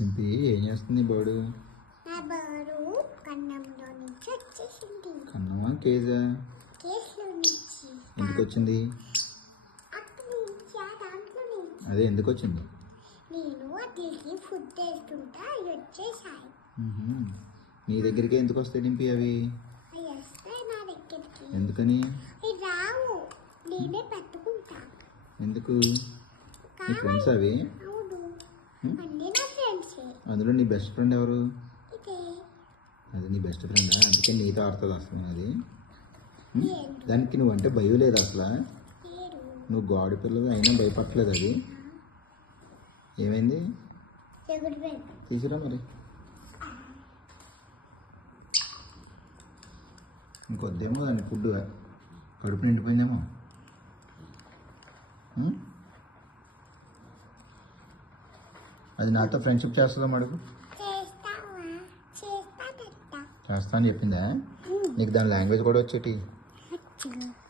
సింపి ఏం చేస్తుంది బర్డు? నా బర్డు కన్నంలో నుంచి వచ్చేసింది. కన్నమా కేజా? కేసులో నుంచి. ఎందుకు వచ్చింది? అక్కడి నుంచి ఆ దాంట్లో నుంచి. అదే ఎందుకు వచ్చింది? నేను వాటికి ఫుడ్ వేస్తుంటా అవి వచ్చేసాయి. నీ దగ్గరికి ఎందుకు వస్తాయి డింపి అవి? అవి వస్తాయి నా దగ్గరికి. ఎందుకని? అవి రావు, నేనే పెట్టుకుంటా. ఎందుకు? నీ ఫ్రెండ్స్ అవి? అవును, అన్నీ నా ఫ్రెండ్సే. అందులో నీ బెస్ట్ ఫ్రెండ్ ఎవరు? ఇదే. అది నీ బెస్ట్ ఫ్రెండా? అందుకే నీతో ఆడుతుంది అసలు అది. ఏంటి? దానికి నువ్వు అంటే భయం లేదు అసలు. పేరు నువ్వు గాడి పిల్లవి అయినా భయపడలేదు అది. ఏమైంది? ఎగురుపోయింది. తీసుకురా మరి. ఇంకొద్దేమో దాన్ని ఫుడ్ కడుపు నిండిపోయిందేమో. అది నాతో ఫ్రెండ్షిప్ చేస్తుందా అడుగు. చేస్తావా? చేస్తానట్ట. చేస్తా అని చెప్పిందా? నీకు దాని లాంగ్వేజ్ కూడా వచ్చేటి?